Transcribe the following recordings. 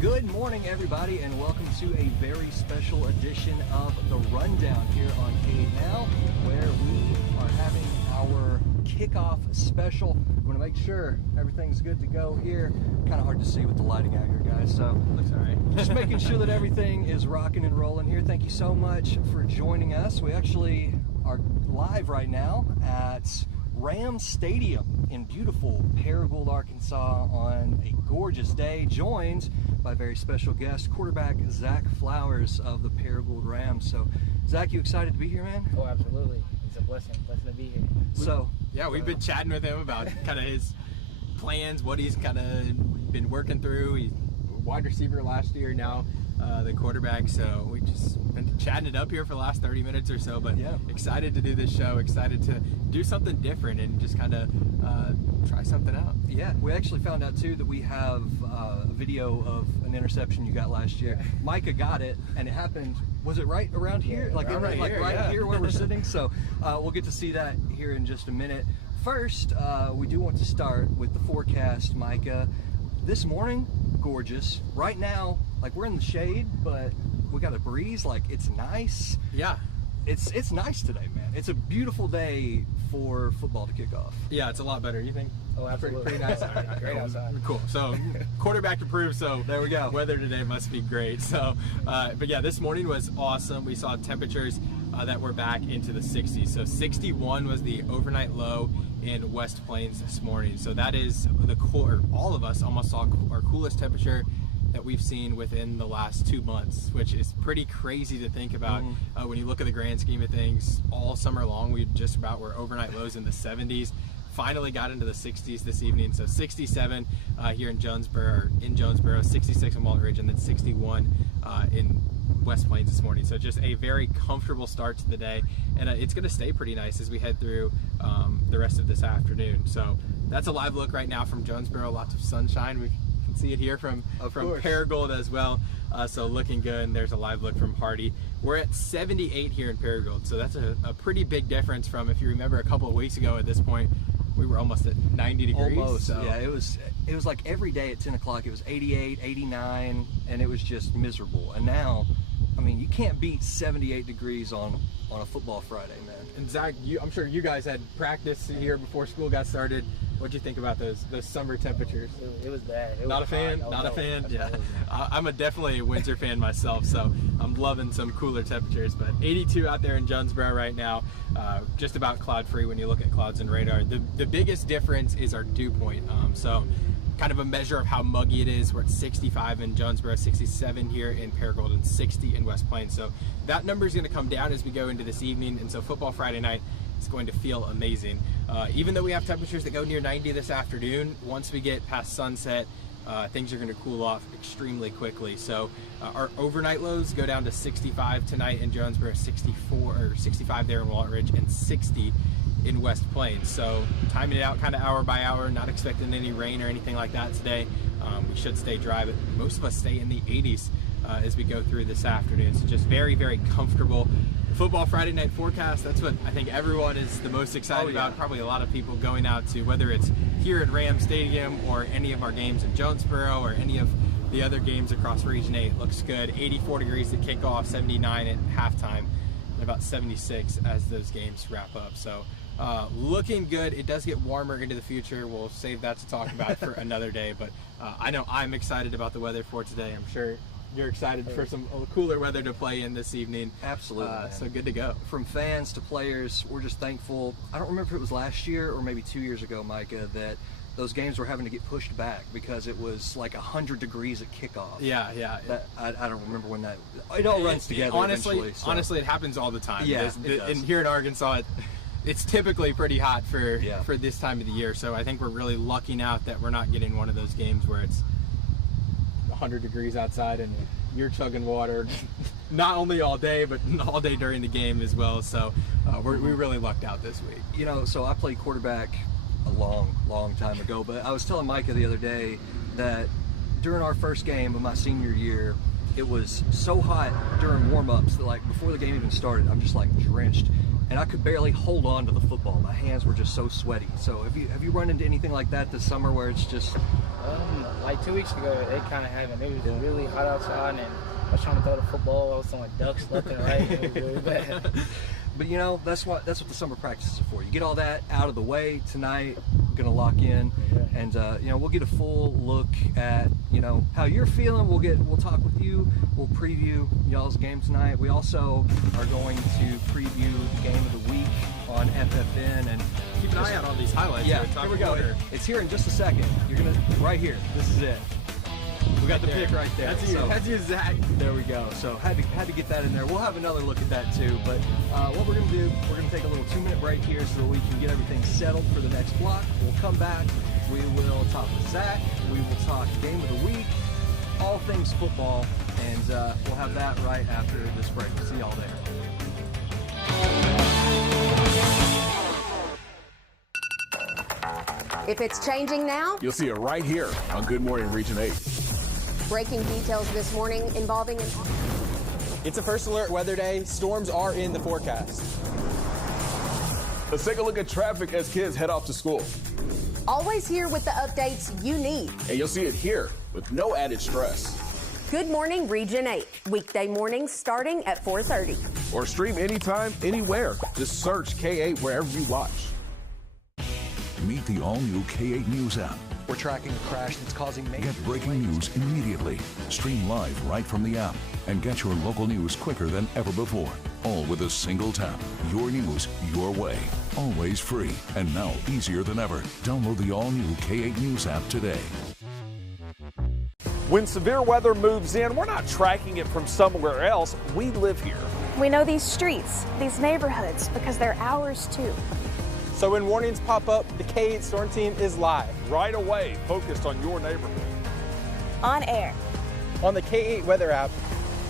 Good morning, everybody, and welcome to a very special edition of The Rundown here on K8Now, where we are having our kickoff special. I'm going to make sure everything's good to go here. Kind of hard to see with the lighting out here, guys, so looks all right. Just making sure that everything is rocking and rolling here. Thank you so much for joining us. We actually are live right now at Rams Stadium in beautiful Paragould, Arkansas on a gorgeous day, joined by a very special guest, quarterback Zach Flowers of the Paragould Rams. So, Zach, you excited to be here, man? Oh, absolutely. It's a blessing to be here. So, yeah, we've been chatting with him about kind of his plans, what he's kind of been working through. He's wide receiver last year, now the quarterback. So we just been chatting it up here for the last 30 minutes or so. But yeah, excited to do this show, excited to do something different and just kind of try something out. Yeah, we actually found out too that we have a video of an interception you got last year. Micah got it, and it happened. Was it right around here? Like right here where we're sitting. So we'll get to see that here in just a minute. First, we do want to start with the forecast, Micah. This morning, gorgeous. Right now, like, we're in the shade, but we got a breeze. Like, it's nice. Yeah. It's nice today, man. It's a beautiful day for football to kick off. Yeah, it's a lot better. You think? Oh, absolutely. Pretty nice. All right, great outside. Cool. So, quarterback approved. So there we go. Weather today must be great. So, but yeah, this morning was awesome. We saw temperatures that were back into the 60s. So 61 was the overnight low in West Plains this morning. So that is the or all of us almost saw our coolest temperature that we've seen within the last 2 months, which is pretty crazy to think about. When you look at the grand scheme of things, all summer long we just about were overnight lows in the 70s. Finally got into the 60s this evening, so 67 here in Jonesboro, 66 in Walnut Ridge, and then 61 in West Plains this morning. So just a very comfortable start to the day, and it's going to stay pretty nice as we head through the rest of this afternoon. So that's a live look right now from Jonesboro. Lots of sunshine. We can see it here from Paragould as well. So looking good. And there's a live look from Hardy. We're at 78 here in Paragould, so that's a pretty big difference from, if you remember, a couple of weeks ago at this point we were almost at 90 degrees. Almost. So. Yeah, it was like every day at 10 o'clock it was 88, 89, and it was just miserable. And now, I mean, you can't beat 78 degrees on a football Friday, man. And Zach, I'm sure you guys had practice here before school got started. What'd you think about those summer temperatures? It was bad. It not was a fan? hot. Not a fan? Yeah. Absolutely. I'm definitely a winter fan myself, so I'm loving some cooler temperatures. But 82 out there in Jonesboro right now, just about cloud-free when you look at clouds and radar. The biggest difference is our dew point. So kind of a measure of how muggy it is. We're at 65 in Jonesboro, 67 here in Paragould, and 60 in West Plains. So that number is going to come down as we go into this evening, and so football Friday night is going to feel amazing. Even though we have temperatures that go near 90 this afternoon, once we get past sunset, things are going to cool off extremely quickly. So our overnight lows go down to 65 tonight in Jonesboro, 65 there in Walnut Ridge, and 60 in West Plains. So timing it out kind of hour by hour, not expecting any rain or anything like that today. We should stay dry, but most of us stay in the 80s as we go through this afternoon. So just very, very comfortable. Football Friday night forecast, that's what I think everyone is the most excited about. Probably a lot of people going out to, whether it's here at Rams Stadium or any of our games in Jonesboro or any of the other games across Region 8. Looks good. 84 degrees at kickoff, 79 at halftime, and about 76 as those games wrap up. So looking good. It does get warmer into the future. We'll save that to talk about for another day, but I know I'm excited about the weather for today. I'm sure you're excited for some cooler weather to play in this evening. Absolutely. So good to go. From fans to players, we're just thankful. I don't remember if it was last year or maybe 2 years ago, Micah, that those games were having to get pushed back because it was like 100 degrees at kickoff. Yeah. I don't remember when that. It all runs together. Honestly, it happens all the time. Yeah, and here in Arkansas, it's typically pretty hot for this time of the year. So I think we're really lucking out that we're not getting one of those games where it's 100 degrees outside and you're chugging water not only all day but all day during the game as well. So we really lucked out this week. You know, so I played quarterback a long time ago, but I was telling Micah the other day that during our first game of my senior year, it was so hot during warm-ups that, like, before the game even started, I'm just like drenched and I could barely hold on to the football. My hands were just so sweaty. So have you run into anything like that this summer where it's just... Like 2 weeks ago, it kind of happened. It was really hot outside, and I was trying to throw the football. I was throwing ducks left and right. It was really bad. But you know, that's what the summer practices are for. You get all that out of the way tonight. We're gonna lock in, and you know, we'll get a full look at, you know, how you're feeling. We'll talk with you. We'll preview y'all's game tonight. We also are going to preview the game of the week on FFN, and keep an eye out on these highlights. Yeah, here we go. It's here in just a second. You're gonna right here. This is it. We got the pick right there. That's you, Zach. There we go. So had to get that in there. We'll have another look at that too. But what we're gonna do, we're gonna take a little 2-minute break here so that we can get everything settled for the next block. We'll come back. We will talk with Zach. We will talk game of the week, all things football, and we'll have that right after this break. We'll see y'all there. If it's changing now, you'll see it right here on Good Morning Region 8. Breaking details this morning involving It's a first alert weather day. Storms are in the forecast. Let's take a look at traffic as kids head off to school. Always here with the updates you need. And you'll see it here with no added stress. Good Morning Region 8. Weekday mornings starting at 4:30. Or stream anytime, anywhere. Just search K8 wherever you watch. Meet the all-new K8 News app. We're tracking a crash that's causing major Get breaking news immediately. Stream live right from the app and get your local news quicker than ever before. All with a single tap. Your news, your way. Always free and now easier than ever. Download the all-new K8 News app today. When severe weather moves in, we're not tracking it from somewhere else. We live here. We know these streets, these neighborhoods, because they're ours too. So when warnings pop up, the K8 Storm Team is live. Right away, focused on your neighborhood. On air. On the K8 weather app.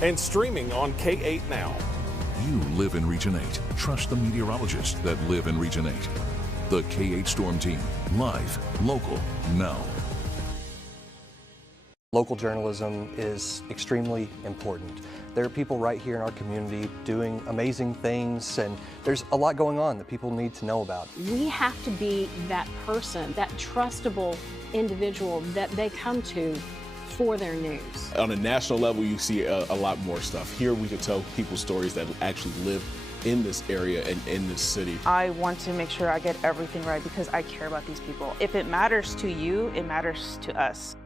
And streaming on K8 Now. You live in Region 8. Trust the meteorologists that live in Region 8. The K8 Storm Team. Live, local, now. Local journalism is extremely important. There are people right here in our community doing amazing things, and there's a lot going on that people need to know about. We have to be that person, that trustable individual that they come to for their news. On a national level, you see a lot more stuff. Here we can tell people's stories that actually live in this area and in this city. I want to make sure I get everything right because I care about these people. If it matters to you, it matters to us.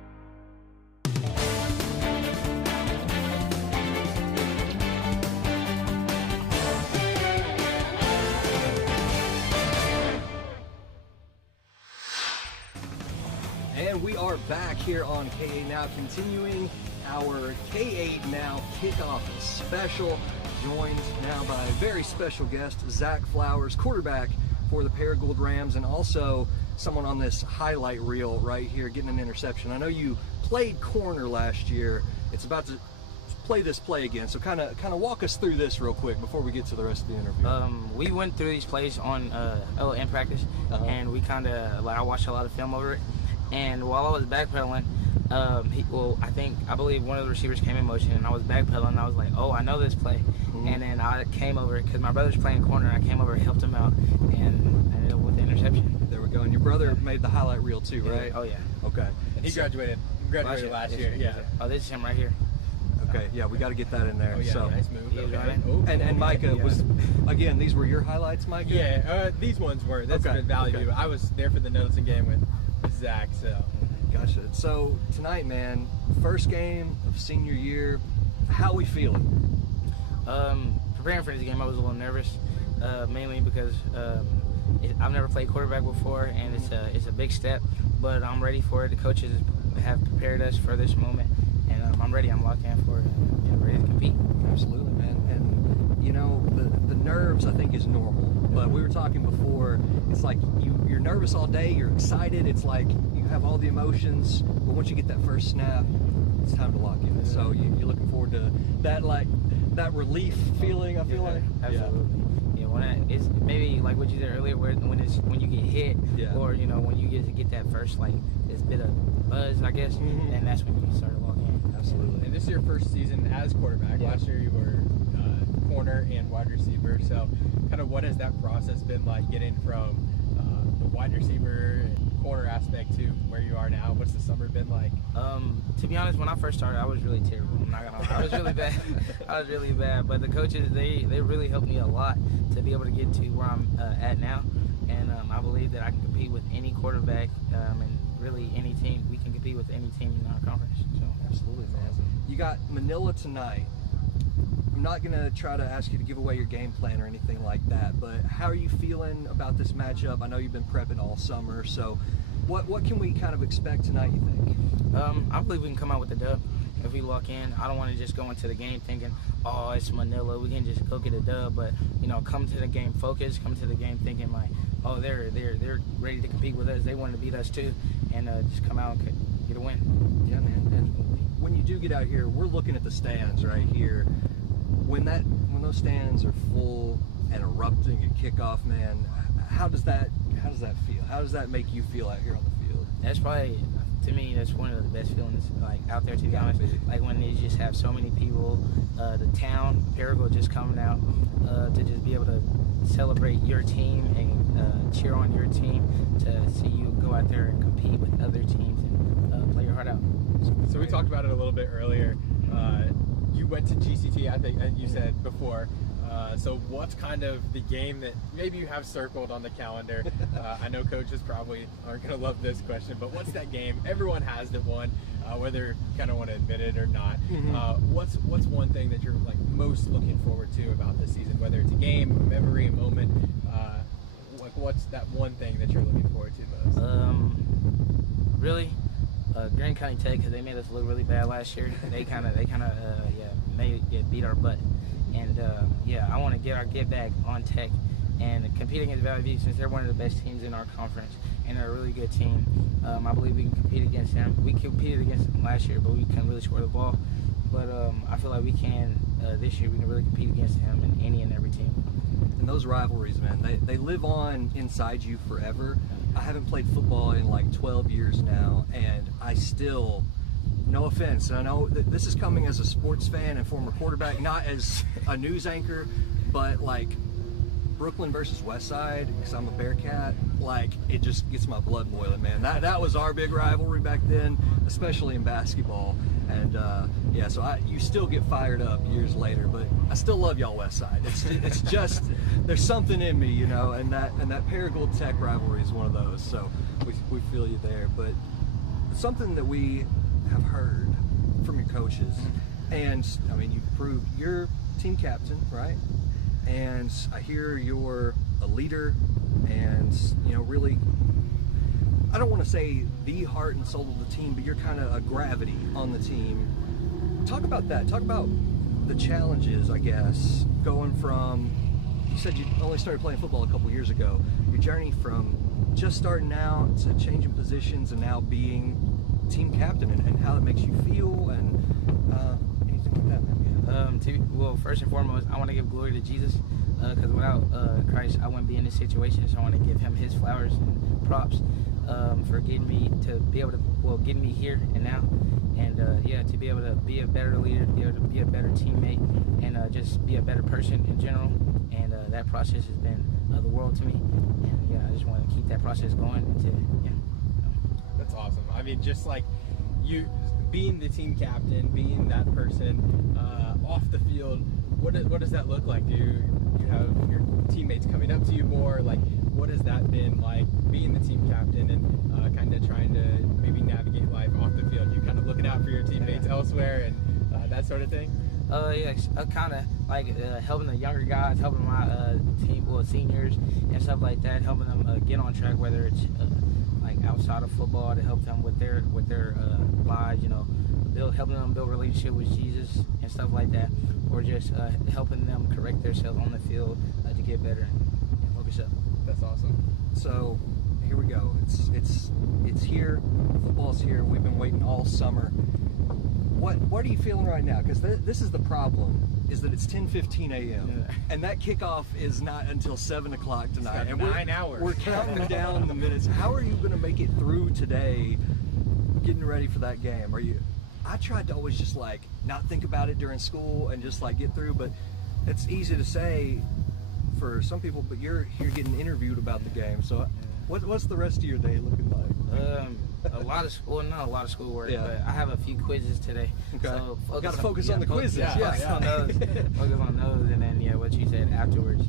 And we are back here on K8 Now, continuing our K8 Now Kickoff special, joined now by a very special guest, Zach Flowers, quarterback for the Paragould Rams, and also someone on this highlight reel right here getting an interception. I know you played corner last year. It's about to play this play again, so kind of walk us through this real quick before we get to the rest of the interview. We went through these plays on in practice, and we I watched a lot of film over it. And while I was backpedaling, I believe one of the receivers came in motion, and I was backpedaling, and I was like, oh, I know this play. Mm-hmm. And then I came over, because my brother's playing corner, and I came over, helped him out, and I ended up with the interception. There we go. And your brother made the highlight reel too, right? Oh, yeah. Okay. And he graduated last year. Yeah. Oh, this is him right here. Okay, yeah, we got to get that in there. Oh, yeah, so. nice move. Okay. And Micah was, again, these were your highlights, Micah? Yeah, these ones were. That's good value. Okay. I was there for the Nettleton game with Zach, so. Gotcha. So tonight, man, first game of senior year, how we feeling? Preparing for this game, I was a little nervous, mainly because I've never played quarterback before, and it's a big step, but I'm ready for it. The coaches have prepared us for this moment, and I'm ready. I'm locked in for it, and ready to compete. Absolutely, man. And you know, the nerves, I think, is normal. But we were talking before, it's like you're nervous all day, you're excited, it's like you have all the emotions, but once you get that first snap, it's time to lock in. Yeah. So you're looking forward to that relief feeling, I feel like? Absolutely. Yeah, it's maybe like what you said earlier, when you get hit, or when you get that first this bit of buzz, I guess, and that's when you start to lock in. Absolutely. And this is your first season as quarterback. Last year you were corner and wide receiver. So kind of what has that process been like, getting from the wide receiver and corner aspect to where you are now? What's the summer been like? To be honest, when I first started, I was really terrible. I'm not gonna lie. I was really bad. I was really bad. But the coaches, they really helped me a lot to be able to get to where I'm at now. And I believe that I can compete with any quarterback and really any team. We can compete with any team in our conference. So absolutely, man. You got Manila tonight. I'm not going to try to ask you to give away your game plan or anything like that, but how are you feeling about this matchup? I know you've been prepping all summer, so what can we kind of expect tonight, you think? I believe we can come out with a dub if we lock in. I don't want to just go into the game thinking, oh, it's Manila, we can just go get a dub, but, you know, come to the game focused, come to the game thinking like, oh, they're ready to compete with us, they want to beat us too, and just come out and get a win. Yeah, man. And when you do get out here, we're looking at the stands right here. When those stands are full and erupting at kickoff, man, how does that feel? How does that make you feel out here on the field? That's probably, to me, that's one of the best feelings, like, out there, to be honest. Like, when they just have so many people, the town, Paragould just coming out to just be able to celebrate your team and cheer on your team, to see you go out there and compete with other teams and play your heart out. So we talked about it a little bit earlier. You went to GCT, I think, and you said before. So what's kind of the game that maybe you have circled on the calendar? I know coaches probably aren't going to love this question, but what's that game? Everyone has the one, whether you kind of want to admit it or not. Mm-hmm. What's one thing that you're like most looking forward to about this season? Whether it's a game, a memory, a moment. Like, what's that one thing that you're looking forward to most? Really, Green County Tech, because they made us look really bad last year. They kind of beat our butt. And I want to get back on Tech and compete against Valley View, since they're one of the best teams in our conference and they're a really good team. I believe we can compete against them. We competed against them last year, but we couldn't really score the ball. But I feel like we can this year. We can really compete against them and any and every team. And those rivalries, man, they live on inside you forever. I haven't played football in like 12 years now, and I still, no offense, I know that this is coming as a sports fan and former quarterback, not as a news anchor, but like Brooklyn versus Westside, because I'm a Bearcat, like, it just gets my blood boiling, man. That was our big rivalry back then, especially in basketball. And so you still get fired up years later, but I still love y'all Westside. It's just there's something in me, you know, and that Paragould Tech rivalry is one of those. So we feel you there. But something that we have heard from your coaches, and I mean, you've proved you're team captain, right? And I hear you're a leader, and you know, really, I don't want to say the heart and soul of the team, but you're kind of a gravity on the team. Talk about that. Talk about the challenges, I guess, going from, you said you only started playing football a couple years ago, your journey from just starting out to changing positions and now being team captain, and how it makes you feel, and anything like that, man. Well, first and foremost, I want to give glory to Jesus, because without Christ, I wouldn't be in this situation. So I want to give him his flowers and props for getting me to be able to, getting me here and now, and to be able to be a better leader, to be able to be a better teammate, and just be a better person in general. And that process has been the world to me, and I just want to keep that process going until, That's awesome. I mean, just like you being the team captain, being that person off the field, what does that look like? Do you have your teammates coming up to you more? Like, what has that been like, being the team captain and kind of trying to maybe navigate life off the field? You kind of looking out for your teammates elsewhere and that sort of thing? Kind of like helping the younger guys, helping my team, seniors and stuff like that, helping them get on track, whether it's like outside of football, to help them with their lives, you know, helping them build a relationship with Jesus and stuff like that, or just helping them correct themselves on the field to get better and focus up. That's awesome. So here we go. It's here. Football's here. We've been waiting all summer. What are you feeling right now? Because this is the problem, is that it's 10:15 a.m. and that kickoff is not until 7 o'clock tonight. And 9 hours. We're counting down the minutes. How are you going to make it through today, getting ready for that game? I tried to always just like not think about it during school and just like get through, but it's easy to say for some people, but you're here getting interviewed about the game. So what's the rest of your day looking like? A lot of not a lot of schoolwork, but I have a few quizzes today. Okay. So got to focus on the quizzes. Focus on those. Focus on those, and then what you said afterwards.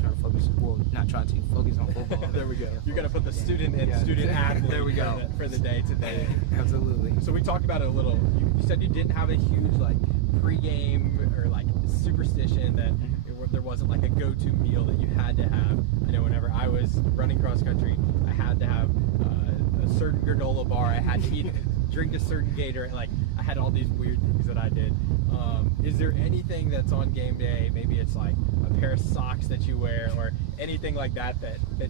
Try to focus. Well, not try to focus on football. There we go. You're gonna put the student and student athlete. There we go for the day today. Absolutely. So we talked about it a little. You said you didn't have a huge like pregame or like superstition that there wasn't like a go-to meal that you had to have. I know whenever I was running cross country, I had to have a certain granola bar. I had to drink a certain Gator. Like I had all these weird things that I did. Is there anything that's on game day? Maybe it's like a pair of socks that you wear, or anything like that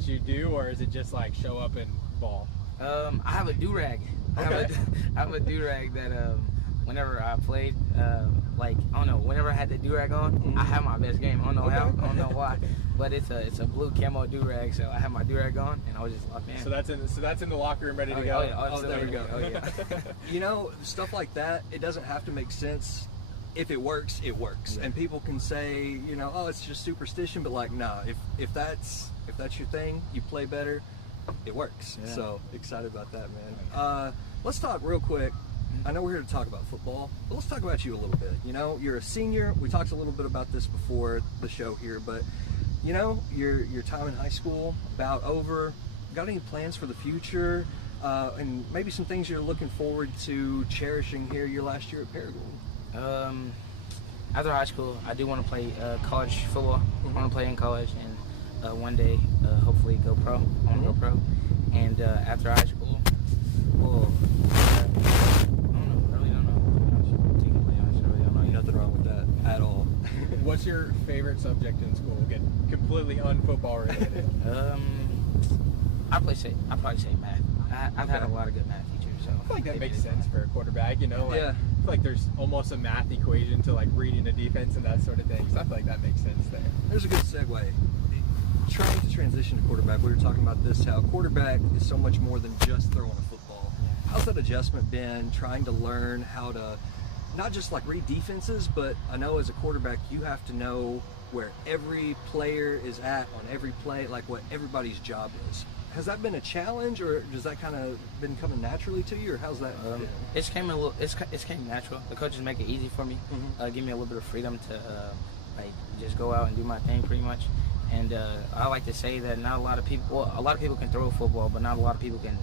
you do, or is it just like show up and ball? I have a do-rag. Okay. I have a do-rag that whenever I played, like I don't know, whenever I had the do-rag on, I had my best game. I don't know how, I don't know why, but it's a blue camo do-rag, so I have my do-rag on and I was just locked in. So that's in the locker room ready to go. Oh, there we go. Oh yeah. You know, stuff like that, it doesn't have to make sense. If it works, it works. And people can say, you know, oh, it's just superstition, but like, nah, if that's your thing, you play better, it works. Yeah. So excited about that, man. Let's talk real quick. I know we're here to talk about football, but let's talk about you a little bit. You know, you're a senior. We talked a little bit about this before the show here, but you know, your time in high school about over. Got any plans for the future? And maybe some things you're looking forward to cherishing here your last year at Paragon? After high school, I do want to play college football. I want to play in college and one day hopefully go pro. I want to go pro. And after high school, well, I really don't know. Nothing wrong with that at all. What's your favorite subject in school? Get completely unfootball related. I'd probably say math. I've had a lot of good math teachers. So I feel like that makes sense for a quarterback, you know? Like, yeah. I feel like there's almost a math equation to like reading a defense and that sort of thing. So I feel like that makes sense there. There's a good segue. Trying to transition to quarterback, we were talking about this, how quarterback is so much more than just throwing a football. How's that adjustment been, trying to learn how to not just like read defenses, but I know as a quarterback you have to know where every player is at on every play, like what everybody's job is. Has that been a challenge, or does that kind of been coming naturally to you, or how's that? It's came natural. The coaches make it easy for me, give me a little bit of freedom to like just go out and do my thing pretty much. And I like to say that not a lot of people. Well, a lot of people can throw a football, but not a lot of people can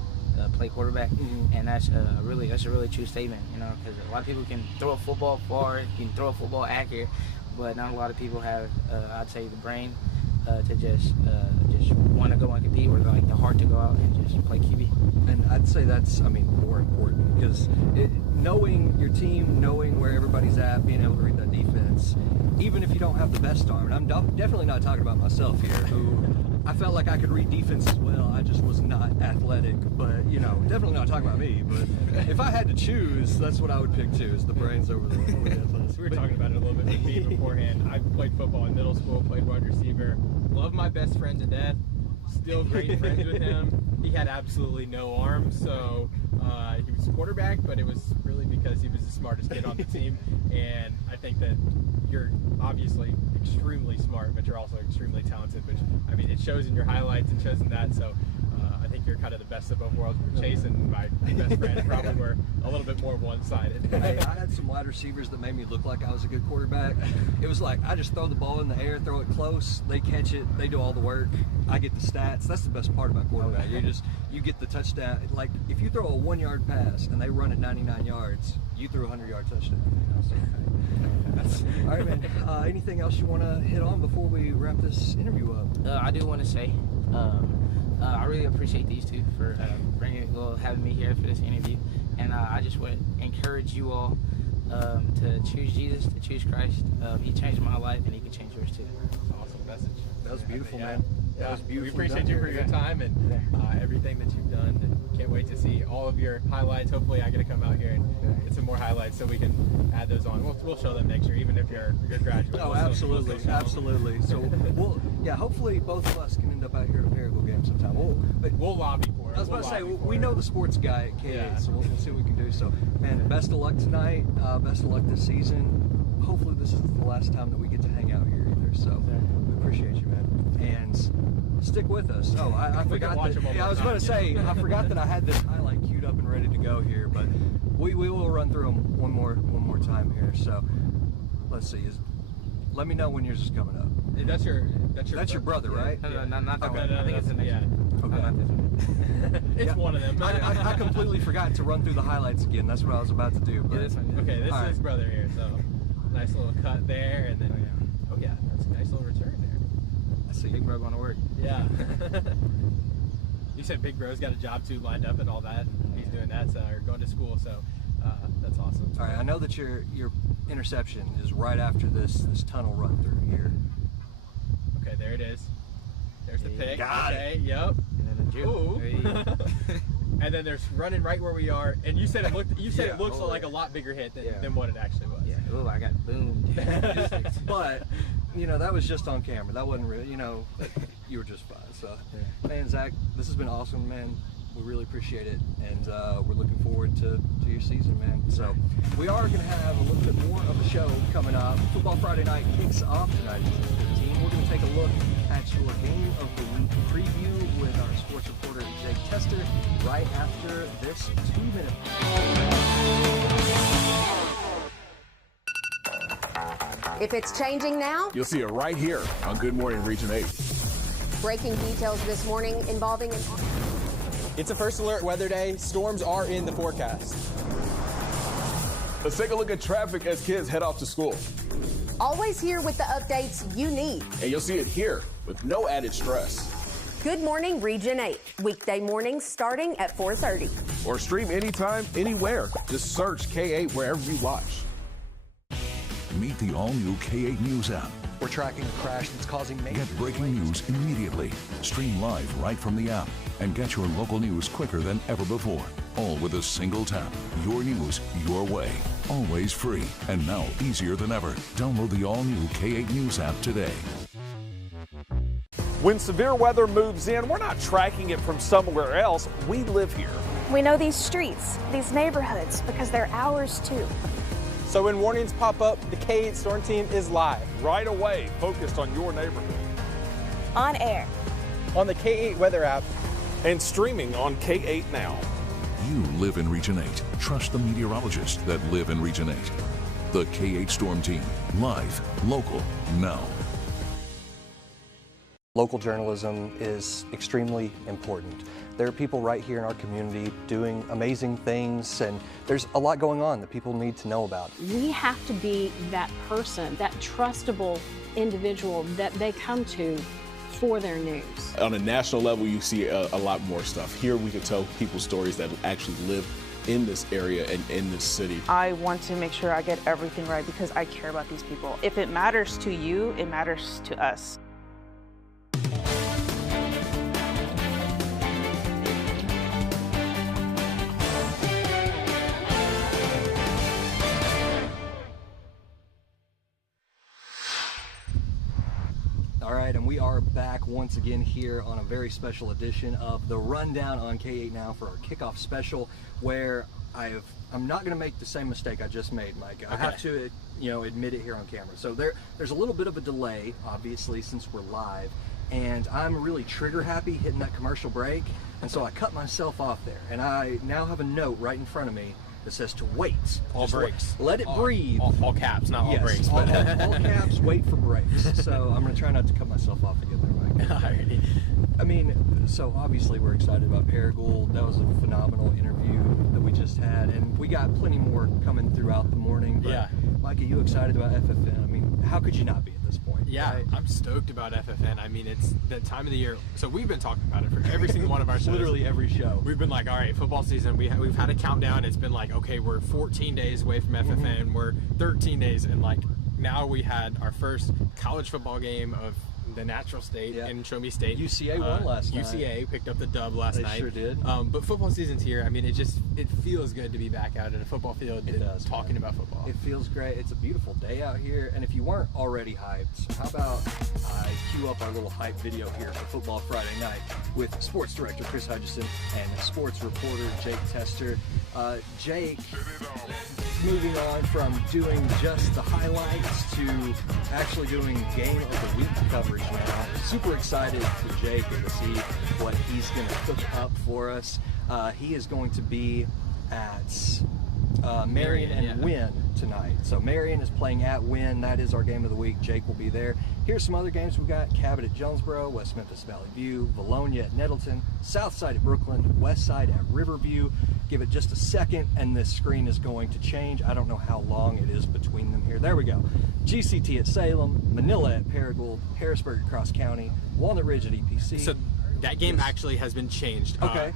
play quarterback. And that's a really true statement, you know, because a lot of people can throw a football far, can throw a football accurate, but not a lot of people have, I'd say, the brain to just want to go and compete, or like the heart to go out and just play QB. And I'd say that's, I mean, more important, because knowing your team, knowing where everybody's at, being able to read that defense, even if you don't have the best arm, and I'm definitely not talking about myself here, who I felt like I could read defense as well, I just was not athletic, but, you know, definitely not talking about me, but if I had to choose, that's what I would pick too, is the brains over the athletics. We were talking about it a little bit with me beforehand. I played football in middle school, played wide receiver, love my best friend to death, still great friends with him. He had absolutely no arm, so he was quarterback, but it was really because he was the smartest kid on the team. And I think that you're obviously extremely smart, but you're also extremely talented, which, I mean, it shows in your highlights and shows in that. So I think you're kind of the best of both worlds. Chase and my best friend probably were a little bit more one-sided. Hey, I had some wide receivers that made me look like I was a good quarterback. It was like, I just throw the ball in the air, throw it close, they catch it, they do all the work, I get the stats. That's the best part about quarterback. You get the touchdown. Like, if you throw a 1-yard pass and they run it 99 yards, you threw a 100-yard touchdown. All right, man. Anything else you want to hit on before we wrap this interview up? I do want to say, I really appreciate these two for having me here for this interview, and I just would encourage you all to choose Jesus, to choose Christ. He changed my life, and He can change yours too. Awesome message. That was beautiful, man. That was beautiful. We appreciate you for your time and everything that you've done. And can't wait to see all of your highlights. Hopefully, I get to come out here and get some more highlights so we can add those on. We'll show them next year, even if you're a graduate. Oh, absolutely, absolutely. So, hopefully both of us can end up out here at a Paragon game sometime. We'll lobby for it. I was about to say, we know the sports guy at K8, so we'll see what we can do. So, man, best of luck tonight. Best of luck this season. Hopefully, this is the last time that we get to hang out here. So we appreciate you, man. And stick with us. Oh, I forgot that. Yeah, I was about to say, I forgot that I had this highlight queued up and ready to go here, but we will run through them one more time here. So let's see. Let me know when yours is coming up. That's your brother, right? No, not that Okay. one. I think it's the next one. Okay. Not this one. It's one of them. I completely forgot to run through the highlights again. That's what I was about to do. But, Yeah, this one. Yeah. Okay, this All is right. his brother here. So nice little cut there, and then oh yeah, that's a nice little return there. I see. Big bro going to work. Yeah. You said Big Bro's got a job too lined up and all that. He's doing that, so or going to school. So that's awesome. All right, I know that your interception is right after this tunnel run through here. Okay, there it is. There's the pick. Got okay, yep. And then the juke. Ooh. There you go. And then there's running right where we are. And you said it looked. You said Yeah, it looks oh, like yeah. a lot bigger hit than, Yeah. than what it actually was. Yeah. Ooh, I got boomed. But that was just on camera. That wasn't real. You were just fine. So, man, Zach, this has been awesome, man. We really appreciate it, and we're looking forward to your season, man. So we are going to have a little bit more of a show coming up. Football Friday night kicks off tonight at 10:15. We're going to take a look at your game of the week preview with our sports reporter Jake Tester right after this 2-minute. If it's changing now, You'll see it right here on Good Morning Region 8. breaking details this morning involving It's a first alert weather day. Storms are in the forecast. Let's take a look at traffic as kids head off to school. always here with the updates you need. And you'll see it here with no added stress. Good Morning Region 8, weekday mornings starting at 4:30. Or stream anytime, anywhere. Just search K8 wherever you watch. Meet the all-new K8 News app. We're tracking a crash that's causing major Get breaking news immediately. Stream live right from the app and get your local news quicker than ever before. All with a single tap. Your news, your way. Always free and now easier than ever. Download the all-new K8 News app today. When severe weather moves in, we're not tracking it from somewhere else. We live here. We know these streets, these neighborhoods, because they're ours too. So when warnings pop up, the K8 Storm Team is live. Right away, focused on your neighborhood. On air. On the K8 weather app. And streaming on K8 Now. You live in Region 8. Trust the meteorologists that live in Region 8. The K8 Storm Team. Live, local, now. Local journalism is extremely important. There are people right here in our community doing amazing things, and there's a lot going on that people need to know about. We have to be that person, that trustable individual that they come to for their news. On a national level, you see a lot more stuff. Here we can tell people's stories that actually live in this area and in this city. I want to make sure I get everything right because I care about these people. If it matters to you, it matters to us. All right, and we are back once again here on a very special edition of the Rundown on K8 Now for our kickoff special, where I'm not going to make the same mistake I just made, Mike. I have to, admit it here on camera. So there's a little bit of a delay, obviously, since we're live, and I'm really trigger happy hitting that commercial break, and so I cut myself off there, and I now have a note right in front of me that says to wait. All Just breaks. Let it breathe. All caps, not all Yes, breaks. all But caps, wait for breaks. So I'm going to try not to cut myself off again there, Mike. Alrighty. I mean, so obviously we're excited about Paragould. That was a phenomenal interview that we just had, and we got plenty more coming throughout the morning. But Yeah. Mike, are you excited about FFN? I mean, how could you not be at this point? Yeah, right? I'm stoked about FFN. I mean, it's the time of the year. So we've been talking about it for every single one of our shows. Literally every show. We've been like, all right, football season. We've had a countdown. It's been like, okay, we're 14 days away from FFN. We're 13 days, and like now we had our first college football game of the natural state in Show Me State. UCA won last night. UCA picked up the dub last night. They sure did. But football season's here. I mean, it feels good to be back out at a football field talking about football. It feels great. It's a beautiful day out here, and if you weren't already hyped, how about I cue up our little hype video here for Football Friday night with Sports Director Chris Hutchison and Sports Reporter Jake Tester. Jake, moving on from doing just the highlights to actually doing game of the week coverage now. Super excited for Jake and to see what he's going to cook up for us. He is going to be at Marion and Wynn tonight. So Marion is playing at Wynn. That is our game of the week. Jake will be there. Here's some other games we've got. Cabot at Jonesboro, West Memphis Valley View, Valonia at Nettleton, South Side at Brooklyn, West Side at Riverview. Give it just a second and this screen is going to change. I don't know how long it is between them here. There we go. GCT at Salem, Manila at Paragould, Harrisburg at Cross County, Walnut Ridge at EPC. So that game actually has been changed. Okay.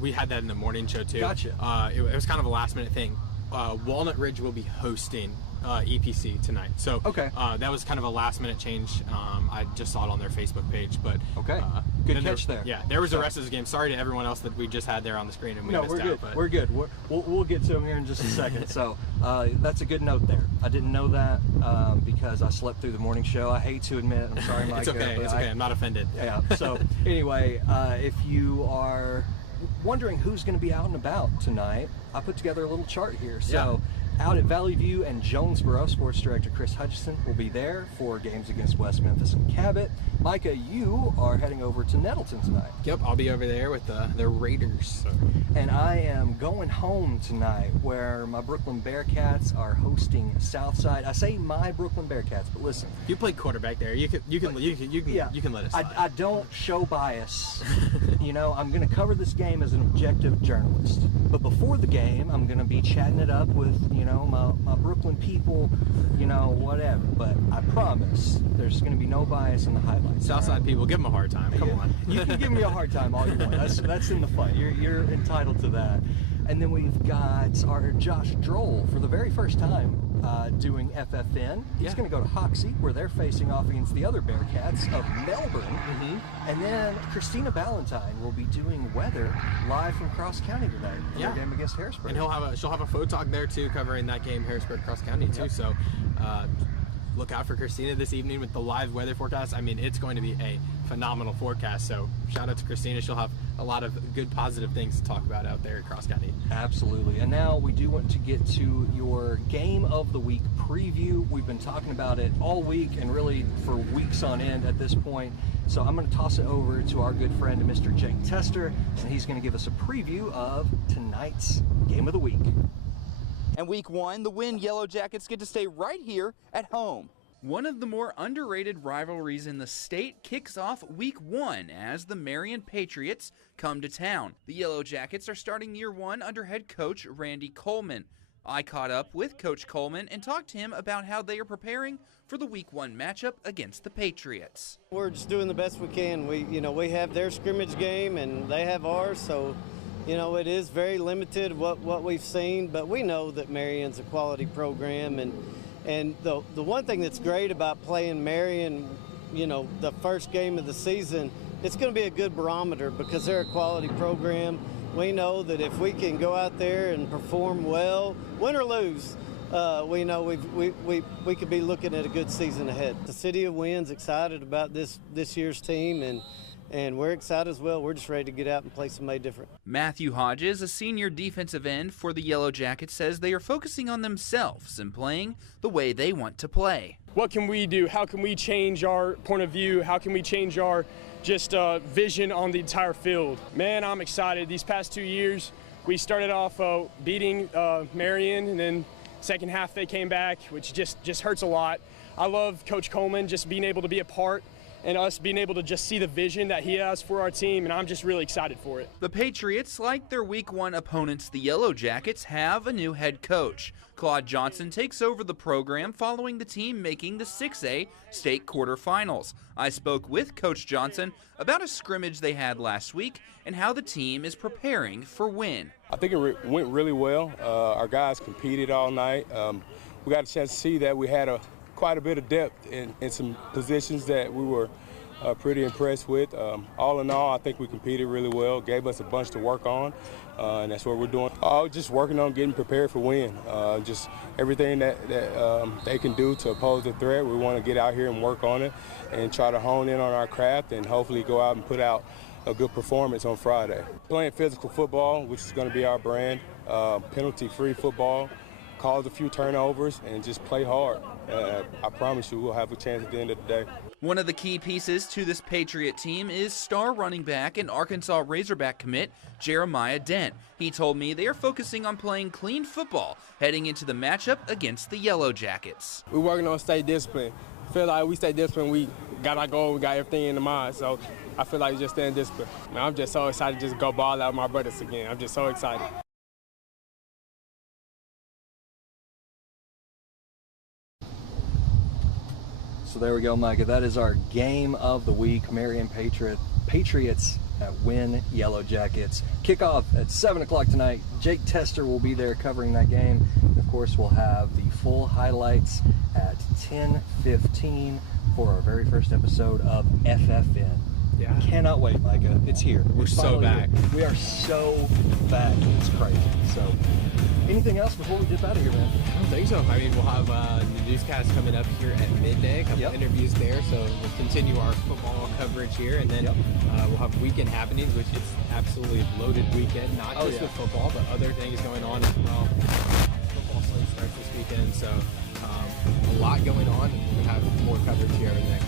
We had that in the morning show too. Gotcha. It was kind of a last minute thing. Walnut Ridge will be hosting EPC tonight. So okay. That was kind of a last minute change. I just saw it on their Facebook page, but okay. Good catch there. Yeah, there was the rest of the game. Sorry to everyone else that we just had there on the screen and we missed out. But We're good. We'll get to them here in just a second. So that's a good note there. I didn't know that because I slept through the morning show. I hate to admit. I'm sorry, Mike. It's okay. It's okay. I'm not offended. Yeah. So anyway, if you are wondering who's going to be out and about tonight, I put together a little chart here. So out at Valley View and Jonesboro, Sports Director Chris Hutchison will be there for games against West Memphis and Cabot. Micah, you are heading over to Nettleton tonight. Yep, I'll be over there with the Raiders. And I am going home tonight where my Brooklyn Bearcats are hosting Southside. I say my Brooklyn Bearcats, but listen. You played quarterback there. You can let us slide. I don't show bias. You know, I'm going to cover this game as an objective journalist. But before the game, I'm going to be chatting it up with, you know, my Brooklyn people, you know, whatever. But I promise there's going to be no bias in the highlights. Southside people, give them a hard time. Come on. You can give me a hard time all you want. That's in the fun. You're entitled to that. And then we've got our Josh Droll for the very first time doing FFN. He's going to go to Hoxie, where they're facing off against the other Bearcats of Melbourne. And then Christina Ballantyne will be doing weather live from Cross County tonight. Their game against Harrisburg. And she'll have a photo talk there too, covering that game, Harrisburg Cross County too. So look out for Christina this evening with the live weather forecast. I mean, it's going to be a phenomenal forecast. So shout out to Christina. She'll have a lot of good positive things to talk about out there at Cross County. Absolutely. And now we do want to get to your game of the week preview. We've been talking about it all week and really for weeks on end at this point. So I'm going to toss it over to our good friend, Mr. Jake Tester, and he's going to give us a preview of tonight's game of the week. And week one, the Wynn Yellow Jackets get to stay right here at home. One of the more underrated rivalries in the state kicks off week one as the Marion Patriots come to town. The Yellow Jackets are starting year one under head coach Randy Coleman. I caught up with Coach Coleman and talked to him about how they are preparing for the week one matchup against the Patriots. We're just doing the best we can. We have their scrimmage game and they have ours, so it is very limited what we've seen, but we know that Marion's a quality program, and the one thing that's great about playing Marion, the first game of the season, it's going to be a good barometer because they're a quality program. We know that if we can go out there and perform well, win or lose, we know we could be looking at a good season ahead. The city of Wynn's excited about this year's team, and we're excited as well. We're just ready to get out and play somebody different. Matthew Hodges, a senior defensive end for the Yellow Jackets, says they are focusing on themselves and playing the way they want to play. What can we do? How can we change our point of view? How can we change our vision on the entire field? Man, I'm excited. These past 2 years, we started off beating Marion, and then second half they came back, which just hurts a lot. I love Coach Coleman just being able to be a part and us being able to just see the vision that he has for our team, and I'm just really excited for it. The Patriots, like their week one opponents, the Yellow Jackets, have a new head coach. Claude Johnson takes over the program following the team making the 6A state quarterfinals. I spoke with Coach Johnson about a scrimmage they had last week and how the team is preparing for Wynn. I think it went really well. Our guys competed all night. We got a chance to see that we had quite a bit of depth in some positions that we were pretty impressed with. All in all, I think we competed really well, gave us a bunch to work on, and that's what we're doing. Just working on getting prepared for Wynn. Just everything that they can do to oppose the threat, we want to get out here and work on it and try to hone in on our craft and hopefully go out and put out a good performance on Friday. Playing physical football, which is going to be our brand, penalty-free football, cause a few turnovers, and just play hard. I promise you we'll have a chance at the end of the day. One of the key pieces to this Patriot team is star running back and Arkansas Razorback commit Jeremiah Dent. He told me they are focusing on playing clean football heading into the matchup against the Yellow Jackets. We're working on stay disciplined. I feel like we stay disciplined, we got our goal, we got everything in the mind. So I feel like just staying disciplined. Man, I'm just so excited to just go ball out with my brothers again. I'm just so excited. So there we go, Micah. That is our game of the week. Marion Patriots win Yellow Jackets. Kickoff at 7 o'clock tonight. Jake Tester will be there covering that game. And of course, we'll have the full highlights at 10:15 for our very first episode of FFN. Yeah. Cannot wait, Micah. It's here. We're so back. Here. We are so back. It's crazy. So, anything else before we dip out of here, man? I don't think so. I mean, we'll have the newscast coming up here at midday, a couple interviews there, so we'll continue our football coverage here, and then we'll have weekend happenings, which is absolutely loaded weekend, not just with football, but other things going on as well. Football slate starts this weekend, so a lot going on, and we'll have more coverage here in the next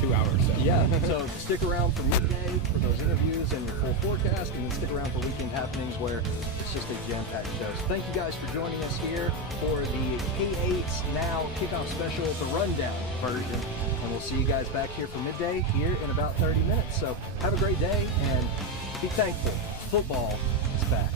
2 hours. So. Yeah, so stick around for midday for those interviews and your full forecast, and then stick around for weekend happenings where it's just a jam-packed show. So thank you guys for joining us here for the K8 Now Kickoff Special, the rundown version. And we'll see you guys back here for midday here in about 30 minutes. So have a great day and be thankful. Football is back.